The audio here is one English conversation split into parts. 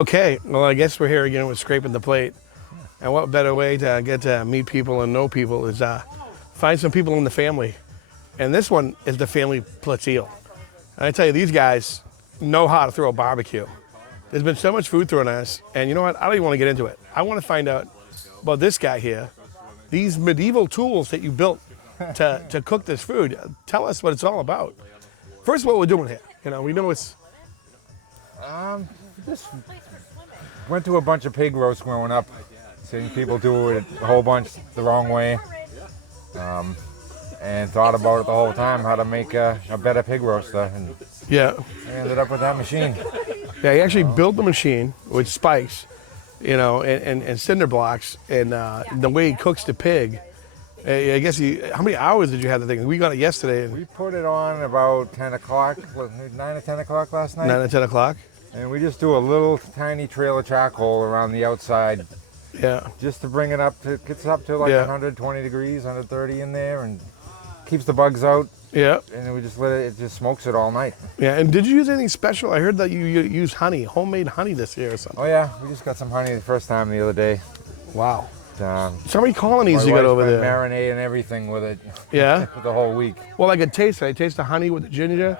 Okay, well, I guess we're here again with Scraping the Plate. And what better way to get to meet people and know people is find some people in the family. And this one is the family Platteel. And I tell you, these guys know how to throw a barbecue. There's been so much food thrown at us, and you know what? I don't even want to get into it. I want to find out about this guy here, these medieval tools that you built to cook this food. Tell us what it's all about. First, what we're doing here. You know, we know it's... Just went to a bunch of pig roasts growing up, seeing people do it a whole bunch the wrong way, and thought about it the whole time, how to make a better pig roaster, and Yeah. I ended up with that machine. Yeah, he actually built the machine with spikes, you know, and cinder blocks, and the way he cooks the pig. I guess how many hours did you have the thing? We got it yesterday. We put it on about 10 o'clock, 9 or 10 o'clock last night. 9 or 10 o'clock. And we just do a little tiny trail of charcoal around the outside, Yeah. just to bring it up to, gets up to like 120 degrees, 130 in there, and keeps the bugs out. Yeah. And then we just let it just smokes it all night. Yeah. And did you use anything special? I heard that you used honey, homemade honey this year or something. Oh yeah, we just got some honey the first time the other day. Wow. Um, So many colonies My you got wife's over been there. marinating everything with it. Yeah. For the whole week. Well, I could taste it. I taste the honey with the ginger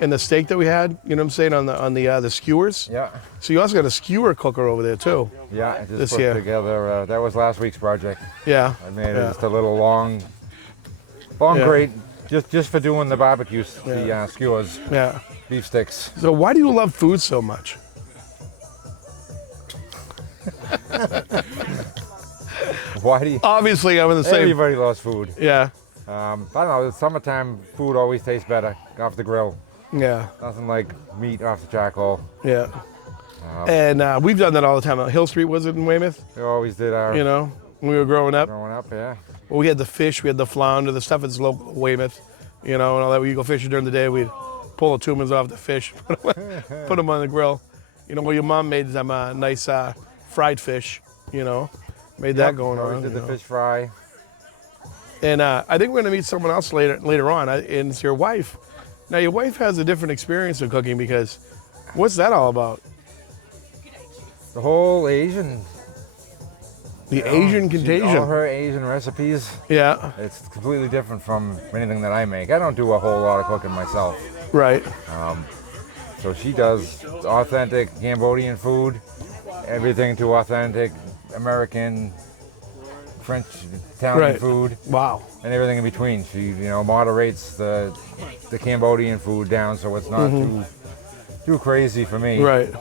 and the steak that we had. You know what I'm saying, on the skewers. Yeah, So you also got a skewer cooker over there too. yeah. I just This put year. together. That was last week's project. Yeah. I made Yeah. just a little long Yeah. grate, just for doing the barbecues, the skewers, Yeah. beef sticks. So why do you love food so much? Why do you? Obviously, I'm in the same. Everybody loves food. Yeah. I don't know. Summertime food always tastes better off the grill. Yeah. Nothing like meat off the charcoal. Yeah. And we've done that all the time. Hill Street was it in Weymouth? We always did our You know, when we were growing up. growing up. Yeah. Well, we had the fish, we had the flounder, the stuff that's local Weymouth, you know, and all that. We go fishing during the day. We'd pull the tumors off the fish, put them on the grill. You know, well, your mom made some nice fried fish, you know, made that going Always on. did you the know. fish fry. And I think we're going to meet someone else later on, and it's your wife. Now, your wife has a different experience in cooking because what's that all about? The whole Asian. The Asian All contagion. her Asian recipes. Yeah, It's completely different from anything that I make. I don't do a whole lot of cooking myself. right. So she does authentic Cambodian food, everything to authentic American, French, Italian Right. food, Wow. and everything in between. She, moderates the Cambodian food down so it's not too crazy for me. Right.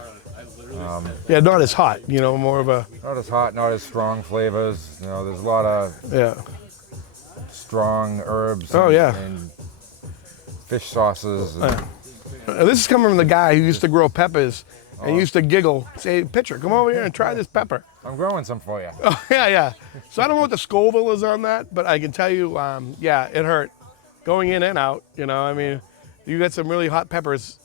Yeah, not as hot, you know, more of a, Not as hot, not as strong flavors. There's a lot of yeah. strong herbs. Oh, and, yeah. and fish sauces. And, This is coming from the guy who used to grow peppers and used to giggle, say, "Pitcher, come over here and try this pepper." I'm growing some for you. Oh, yeah, yeah. So I don't know what the Scoville is on that, but I can tell you, yeah, it hurt going in and out. You know, I mean, you got some really hot peppers,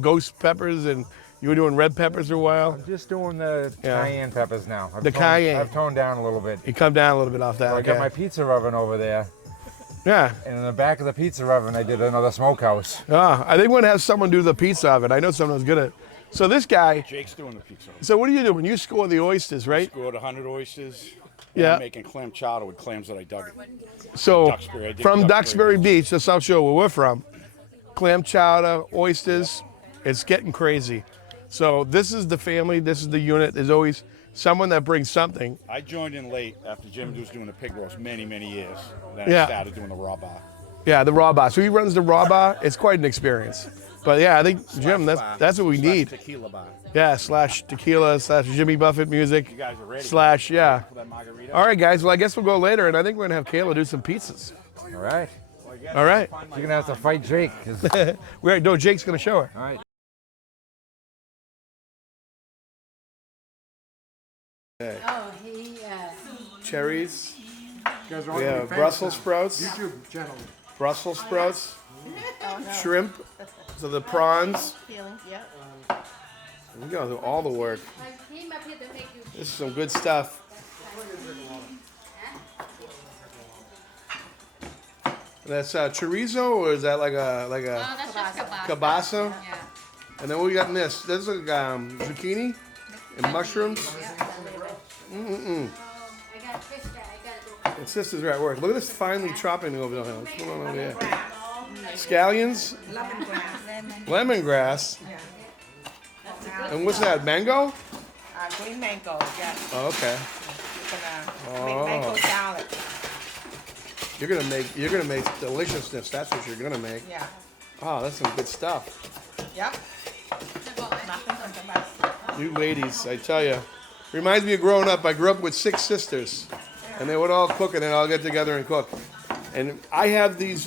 ghost peppers, and you were doing red peppers for a while. I'm just doing the Yeah. cayenne peppers now. Cayenne. I've toned down a little bit. You come down a little bit off that. I got my Okay. pizza oven over there, Yeah. and in the back of the pizza oven, I did another smokehouse. I think we're gonna have someone do the pizza of it. I know someone who's good at it. So this guy. Jake's doing the pizza. So what do you do when you score the oysters, right? Scored 100 oysters. Yeah. I'm making clam chowder with clams that I dug. So Duxbury. I did from Duxbury Duxbury Beach, the South Shore where we're from, clam chowder, oysters, it's getting crazy. So this is the family, this is the unit. There's always someone that brings something. I joined in late after Jim was doing the pig roast many, many years. Then Yeah. I started doing the raw bar. Yeah, the raw bar. So he runs the raw bar. It's quite an experience. But yeah, I think Jim, that's what we need. Tequila bar. Yeah, slash tequila, slash Jimmy Buffett music, You guys are ready. slash, yeah. For that margarita? All right, guys. Well, I guess we'll go later, and I think we're gonna have Kayla do some pizzas. All right. All right. You're gonna have to fight Jake. 'Cause- No, Jake's gonna show her. all right. Oh, he, Cherries. We have Brussels sprouts. Brussels sprouts. Shrimp. So the prawns. yep. We gotta do all the work. I came up here to make you. This is some good stuff. That's chorizo, or is that like a That's just kielbasa? Yeah. And then what we got in this? This is like zucchini. And mushrooms. I got fish fry. I gotta go. And sister's are at work. Look at this finely chopping over there. What's going on over there? Scallions. Lemongrass. And what's that? Mango? Green mango, yeah. Oh, okay. You're gonna make mango salad. You're gonna make deliciousness. That's what you're gonna make. Yeah. Oh, that's some good stuff. Yep. Nothing on the bus. You ladies, I tell you, reminds me of growing up. I grew up with 6 sisters, and they would all cook, and then all get together and cook. And I have these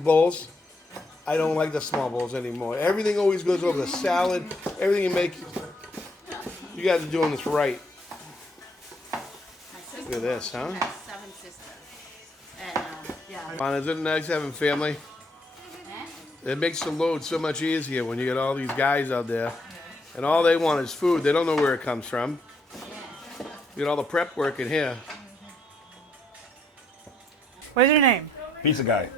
bowls. I don't like the small bowls anymore. Everything always goes over the salad. Everything you make, you guys are doing this right. Look at this, huh? 7 sisters. And yeah. Fun, isn't it nice having family? It makes the load so much easier when you get all these guys out there, and all they want is food. They don't know where it comes from. You get all the prep work in here. What is your name? Pizza guy.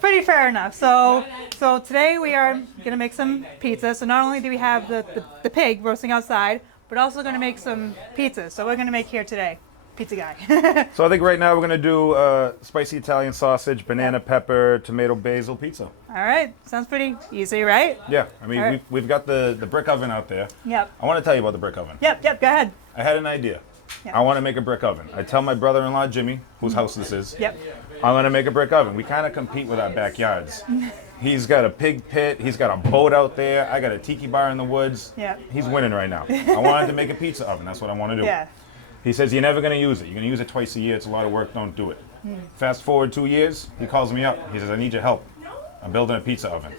Pretty fair enough. So today we are gonna make some pizza. So not only do we have the pig roasting outside, but also gonna make some pizzas. So we're gonna make here today, pizza guy. So I think right now we're gonna do spicy Italian sausage, banana pepper, tomato basil pizza. All right, sounds pretty easy, right? Yeah, I mean All right. we've got the brick oven out there. Yep. I want to tell you about the brick oven. Yep. Go ahead. I had an idea. Yeah. I want to make a brick oven. I tell my brother-in-law Jimmy, whose house this is. Yep. I'm gonna make a brick oven. We kind of compete with our backyards. He's got a pig pit. He's got a boat out there. I got a tiki bar in the woods. Yep. He's winning right now. I wanted to make a pizza oven. That's what I want to do. Yeah. He says you're never gonna use it. You're gonna use it twice a year. It's a lot of work. Don't do it. Fast forward 2 years. He calls me up. He says I need your help. I'm building a pizza oven.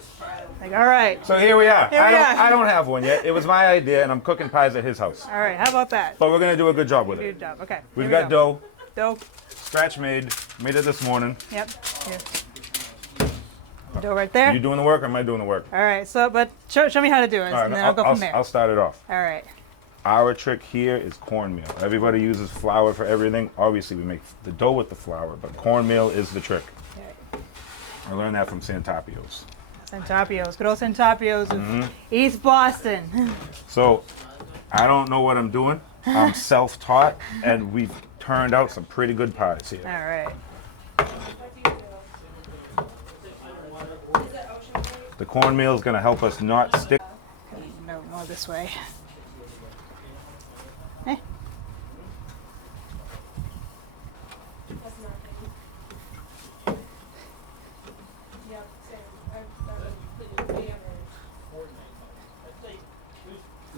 Like, all right. So here we are. Here we are. I don't have one yet. It was my idea, and I'm cooking pies at his house. All right. How about that? But we're gonna do a good job with Good it. job. Okay. We've here we got go. dough, Dough. scratch made it this morning. Yep. Here. Dough right there. You doing the work or am I doing the work? All right. So, but show me how to do it, All right, and then I'll go from there. I'll start it off. All right. Our trick here is cornmeal. Everybody uses flour for everything. Obviously, we make the dough with the flour, but cornmeal is the trick. Okay. I learned that from Santapio's. Santapios, good old Santapios of East Boston. So, I don't know what I'm doing. I'm self-taught, and we've turned out some pretty good pies here. All right. The cornmeal is going to help us not stick. No, more this way. Eh.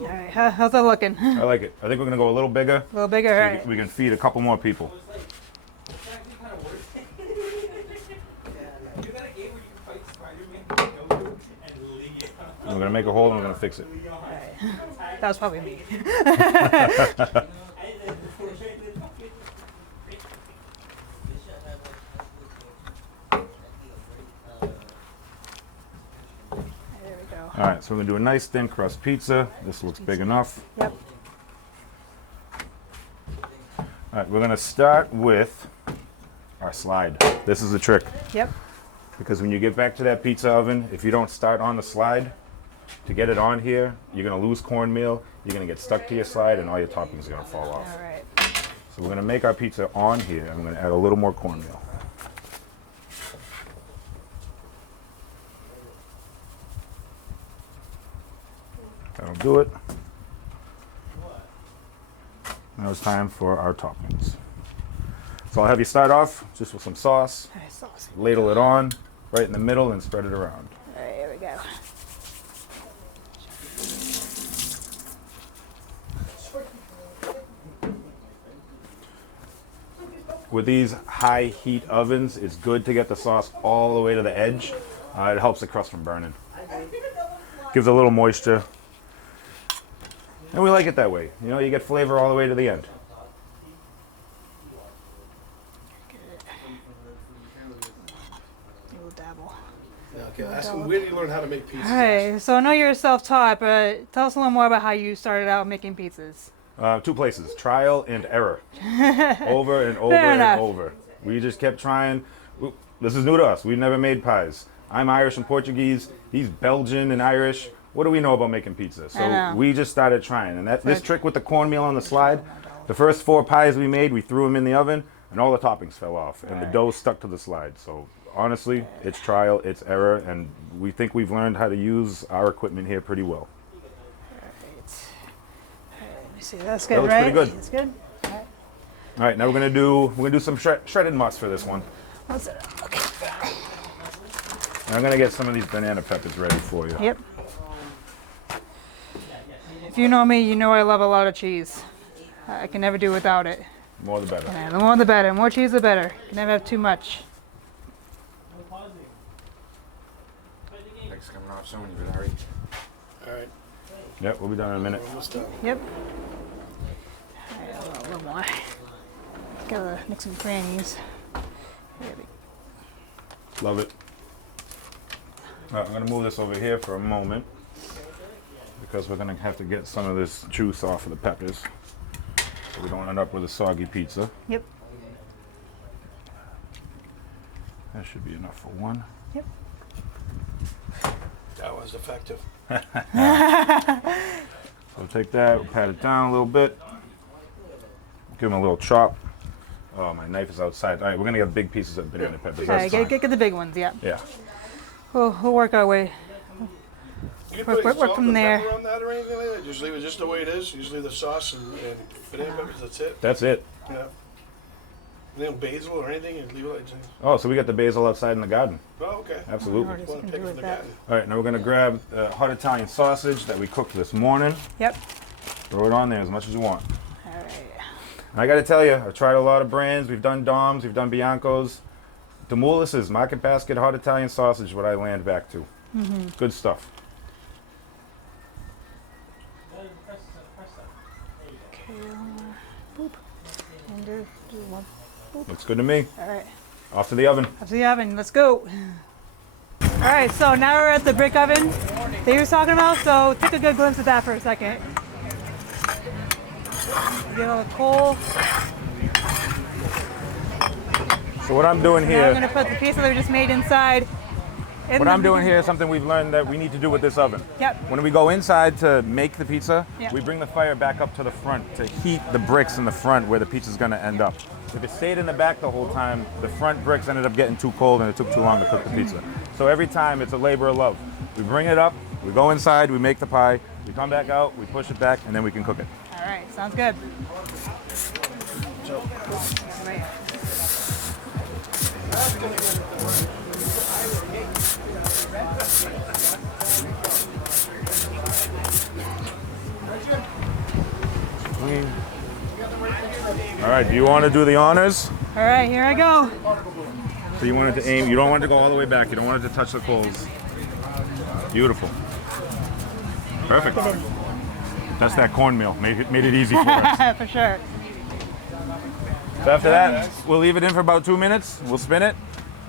All right, how's that looking? A I like it. I think we're going to go a little bigger. little bigger, all So right. we can feed a couple more people. We're going to make a hole and we're going to fix it. That was probably me. There we go. All right, so we're going to do a nice thin crust pizza. This looks big enough. Yep. All right, we're going to start with our slide. This is the trick. Yep. Because when you get back to that pizza oven, if you don't start on the slide, to get it on here, you're going to lose cornmeal, you're going to get stuck to your slide, and all your toppings are going to fall off. All right. So we're going to make our pizza on here, and I'm going to add a little more cornmeal. That'll do it. Now it's time for our toppings. So I'll have you start off just with some sauce, All right, saucy. ladle it on right in the middle, and spread it around. All right, here we go. With these high heat ovens, it's good to get the sauce all the way to the edge. It helps the crust from burning. Gives a little moisture. And we like it that way. You know, you get flavor all the way to the end. A little dabble. Okay, where did you learn how to make pizza? All right, so I know you're self-taught, but tell us a little more about how you started out making pizzas. 2 places, trial and error. Over and over Fair and enough. over. We just kept trying. This is new to us. We've never made pies. I'm Irish and Portuguese. He's Belgian and Irish. what do we know about making pizza? I So know. we just started trying. And this trick with the cornmeal on the slide, the first 4 pies we made, we threw them in the oven, and all the toppings fell off, and the dough stuck to the slide. So honestly, it's trial, it's error, and we think we've learned how to use our equipment here pretty well. Let me see. That's good, looks right? pretty good. That's good. All right, now we're gonna do some shredded must for this one. What's it? Okay. And I'm gonna get some of these banana peppers ready for you. Yep. If you know me, you know I love a lot of cheese. I can never do without it. More the better. And the more the better. More cheese, the better. Can never have too much. Next coming off soon, you better hurry. All right. Yep, we'll be done in a minute. Almost done. Yep. Alright, a little more. Gotta mix some crannies. There we Love it. All right, I'm gonna move this over here for a moment because we're gonna have to get some of this juice off of the peppers so we don't end up with a soggy pizza. Yep. That should be enough for one. Yep. That was effective. So take that, pat it down a little bit, give them a little chop. Oh, my knife is outside. All right, we're gonna get big pieces of banana peppers. Alright, That's fine. get the big ones, yeah. Yeah. We'll work our way. You Work- put work salt from and there. pepper on that or anything like that? Just leave it just the way it is. Just leave the sauce and banana peppers. That's it. That's it. Yeah. No basil or anything. And leave it like that. Oh, so we got the basil outside in the garden. Oh, okay. Absolutely. Alright. Want can to pick do from with the that. garden. All right, now we're gonna grab hot Italian sausage that we cooked this morning. Yep. Throw it on there as much as you want. Alright. And I gotta tell you, I've tried a lot of brands. We've done Dom's, we've done Bianco's. Demulis's Market Basket hot Italian sausage is what I land back to. Good stuff. Okay, boop. And do one. Looks good to me. Alright. Off to the oven. Up to the oven. Let's go. Alright, so now we're at the brick oven that you were talking about, so take a good glimpse at that for a second. Get all the coal. So what I'm doing Now we're here, gonna put the pizza that we just made inside. what I'm doing here is something we've learned that we need to do with this oven. Yep. When we go inside to make the pizza, Yeah. we bring the fire back up to the front to heat the bricks in the front where the pizza's gonna end up. If it stayed in the back the whole time, the front bricks ended up getting too cold and it took too long to cook the pizza. So every time it's a labor of love. We bring it up, we go inside, we make the pie, we come back out, we push it back, and then we can cook it. Alright, sounds good. Right. All right, do you want to do the honors? Alright, here I go. So you want it to aim, you don't want it to go all the way back, you don't want it to touch the coals. Beautiful. Perfect. That's that cornmeal, made it easy for us. For sure. So after that, we'll leave it in for about 2 minutes, we'll spin it,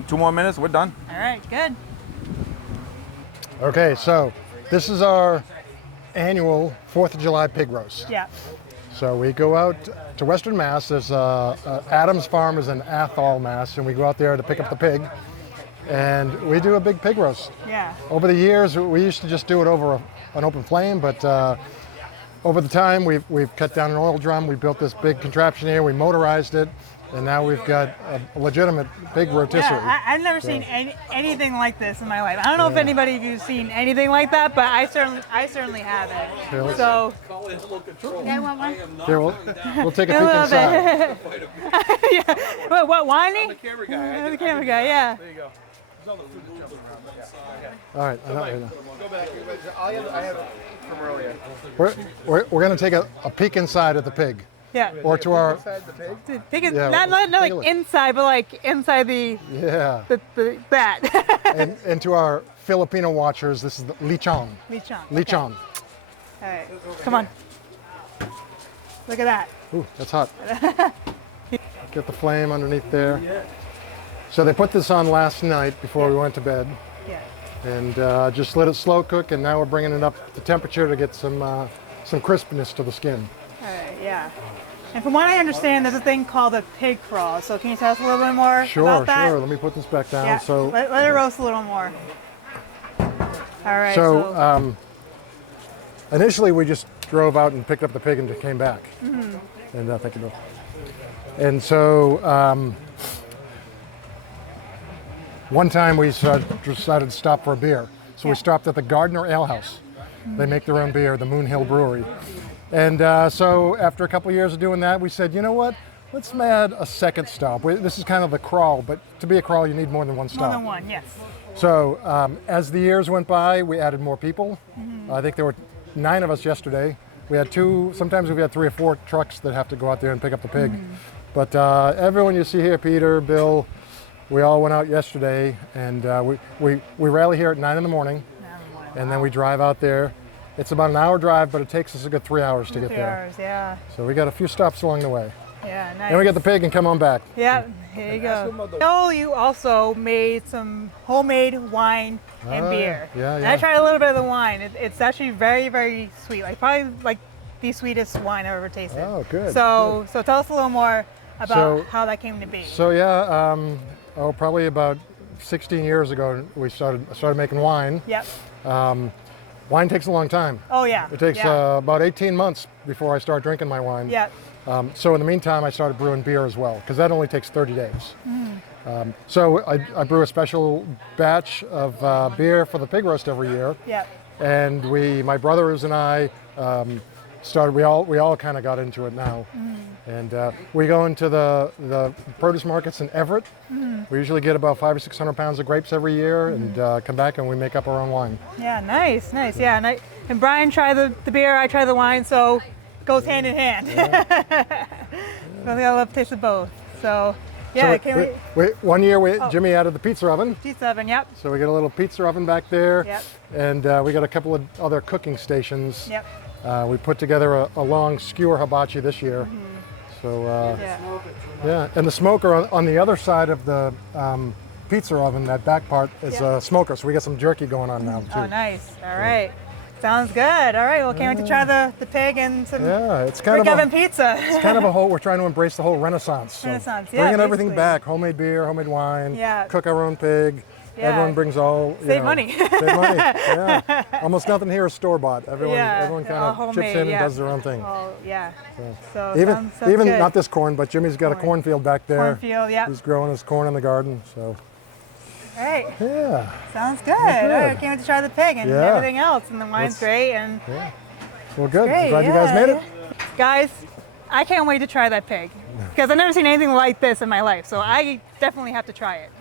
2 more minutes, we're done. Alright, good. Okay, so this is our annual 4th of July pig roast. Yeah. So we go out to Western Mass. There's Adams Farm is in Athol, Mass, and we go out there to pick up the pig, and we do a big pig roast. Yeah. Over the years, we used to just do it over an open flame, but over the time, we've cut down an oil drum. We built this big contraption here. We motorized it, and now we've got a legitimate pig rotisserie. Yeah, I've never seen anything like this in my life. I don't know if anybody of you've seen anything like that, but I certainly haven't. Really? So Yeah, want one? Here, we'll take a a peek little inside. bit. Yeah. What whining? The camera guy. The camera guy, yeah. There you go. There's all the food that's jumping around. All right, I know. Go back. I have it from earlier. We're going to take a peek inside at the pig, Yeah. or to our Inside the pig? Take it, Yeah, not take like a look. inside, but like inside the that. and to our Filipino watchers. This is the lechon. Lechon. Lechon. All right, come on. Look at that. Ooh, that's hot. Get the flame underneath there. So they put this on last night before we went to bed, Yeah. and just let it slow cook. And now we're bringing it up to temperature to get some crispness to the skin. All right, yeah. And from what I understand, there's a thing called a pig crawl. So can you tell us a little bit more Sure, about that? sure. Let me put this back down. Yeah. So, let it roast a little more. All right. so initially we just drove out and picked up the pig and just came back. And thank you, Bill. And so one time we decided to stop for a beer. So we stopped at the Gardner Ale House. They make their own beer, the Moon Hill Brewery. And so after a couple of years of doing that, we said, you know what? Let's add a second stop. This is kind of the crawl, but to be a crawl, you need more than one stop. More than one, yes. So as the years went by, we added more people. I think there were 9 of us yesterday. We had 2, sometimes we've had 3 or 4 trucks that have to go out there and pick up the pig. But everyone you see here, Peter, Bill, we all went out yesterday, and we rally here at 9 in the morning, and then we drive out there. It's about an hour drive, but it takes us a good 3 hours to get 3 there. hours, yeah. So we got a few stops along the way. Yeah, nice. And we get the pig and come on back. Yeah, here you go. Oh, you also made some homemade wine and beer. Yeah, And yeah. I tried a little bit of the wine. It's actually very, very sweet. Like probably like the sweetest wine I've ever tasted. Oh, good. So tell us a little more about So- how that came to be. So yeah, probably about 16 years ago, we started making wine. Yep. Wine takes a long time. Oh yeah. It takes yeah. about 18 months before I start drinking my wine. Yeah. So in the meantime, I started brewing beer as well, because that only takes 30 days. So I brew a special batch of beer for the pig roast every year. Yep. And my brothers and I started, we all kind of got into it now. And we go into the produce markets in Everett. We usually get about 500 or 600 pounds of grapes every year, and come back and we make up our own wine. Yeah, nice. Yeah, and Brian tried the beer, I try the wine, so it goes hand in hand. Yeah. I think I love the taste of both. So yeah, So one year Jimmy added the pizza oven. Pizza oven, yep. So we got a little pizza oven back there. Yep. And we got a couple of other cooking stations. Yep. We put together a long skewer hibachi this year. So yeah, and the smoker on the other side of the pizza oven, that back part is a smoker. So we got some jerky going on now too. Oh, nice. All right. Sounds good. All right. Well, can't wait to try the pig and some It's kind brick of oven pizza. it's kind of a whole. We're trying to embrace the whole Renaissance. So Renaissance, yeah, bringing everything basically. back: homemade beer, homemade wine. Yeah. Cook our own pig. Yeah. Everyone brings all. Save money. Save money. Yeah. Almost nothing here is store bought. Everyone all kind of homemade, chips in yeah. and does their own thing. Oh, yeah. So Even sounds good. not this corn, but Jimmy's got a cornfield back there. Cornfield, yeah. He's growing his corn in the garden. So All right. yeah. Sounds good. All right. Can't wait to try the pig and Yeah. everything else. And the wine's great. And Well, good. great. Glad you guys made it. Guys, I can't wait to try that pig because I've never seen anything like this in my life. So I definitely have to try it.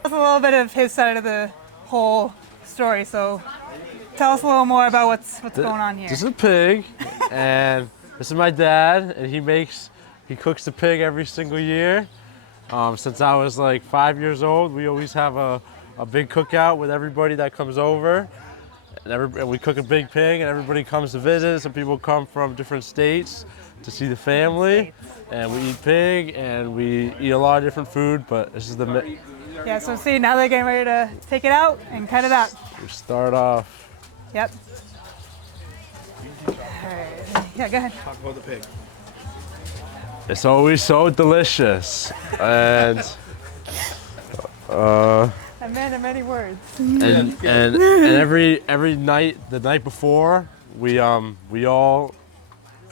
That's a little bit of his side of the whole story. So tell us a little more about what's going on here. This is a pig, and this is my dad, and he cooks the pig every single year. Since I was like 5 years old, we always have a big cookout with everybody that comes over. And we cook a big pig, and everybody comes to visit. Some people come from different states to see the family, and we eat pig, and we eat a lot of different food. But this is Yeah, so see, now they're getting ready to take it out and cut it up. we start off. Yep. All right. Yeah, go ahead. Talk about the pig. It's always so delicious, and A man of many words. and every night, the night before, we all,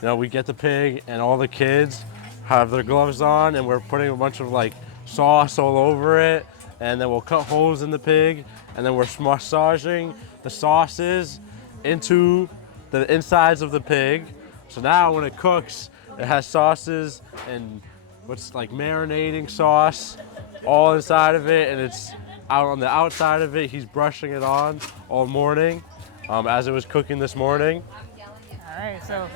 we get the pig, and all the kids have their gloves on, and we're putting a bunch of like sauce all over it, and then we'll cut holes in the pig, and then we're massaging the sauces into the insides of the pig. So now when it cooks, it has sauces and what's like marinating sauce all inside of it, and it's out on the outside of it. He's brushing it on all morning as it was cooking this morning. All right, so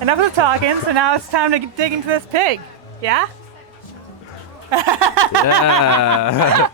enough of the talking. So now it's time to dig into this pig. Yeah? Yeah.